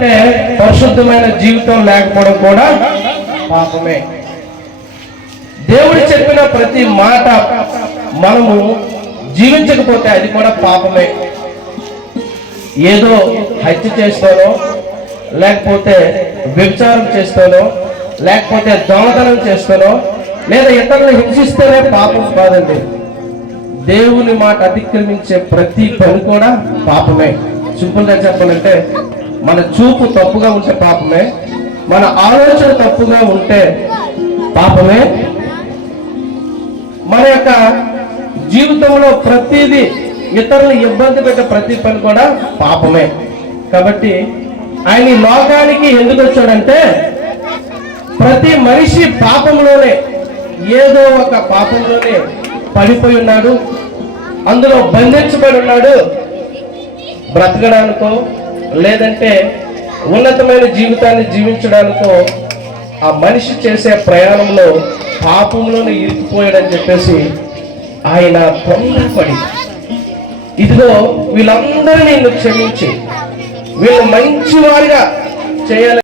అంటే పరిశుద్ధమైన జీవితం లేకపోవడం కూడా పాపమే. దేవుడు చెప్పిన ప్రతి మాట మనము జీవించకపోతే అది కూడా పాపమే. ఏదో హత్య చేస్తానో లేకపోతే వ్యభిచారం చేస్తానో లేకపోతే దొంగతనం చేస్తానో లేదా ఇతరులను హింసిస్తేనే పాపం కాదండి. దేవుని మాట అతిక్రమించే ప్రతి పని కూడా పాపమే. సింపుల్గా చెప్పాలంటే మన చూపు తప్పుగా ఉంటే పాపమే మన ఆలోచన తప్పుగా ఉంటే పాపమే. మన యొక్క జీవితంలో ప్రతిదీ ఇతరులు ఇబ్బంది పెట్టే ప్రతి పని కూడా పాపమే. కాబట్టి ఆయన ఈ లోకానికి ఎందుకు వచ్చాడంటే ప్రతి మనిషి పాపంలోనే ఏదో ఒక పాపంలోనే పడిపోయి ఉన్నాడు. అందులో బంధించబడి ఉన్నాడు. బ్రతకడానికో లేదంటే ఉన్నతమైన జీవితాన్ని జీవించడానికో ఆ మనిషి చేసే ప్రయాణంలో పాపంలోనే ఇరికిపోయాడని చెప్పేసి ఆయన తొందరపడి ఇదిగో వీళ్ళందరినీ నిన్ను క్షమించి వీళ్ళు మంచివారిగా చేయాలి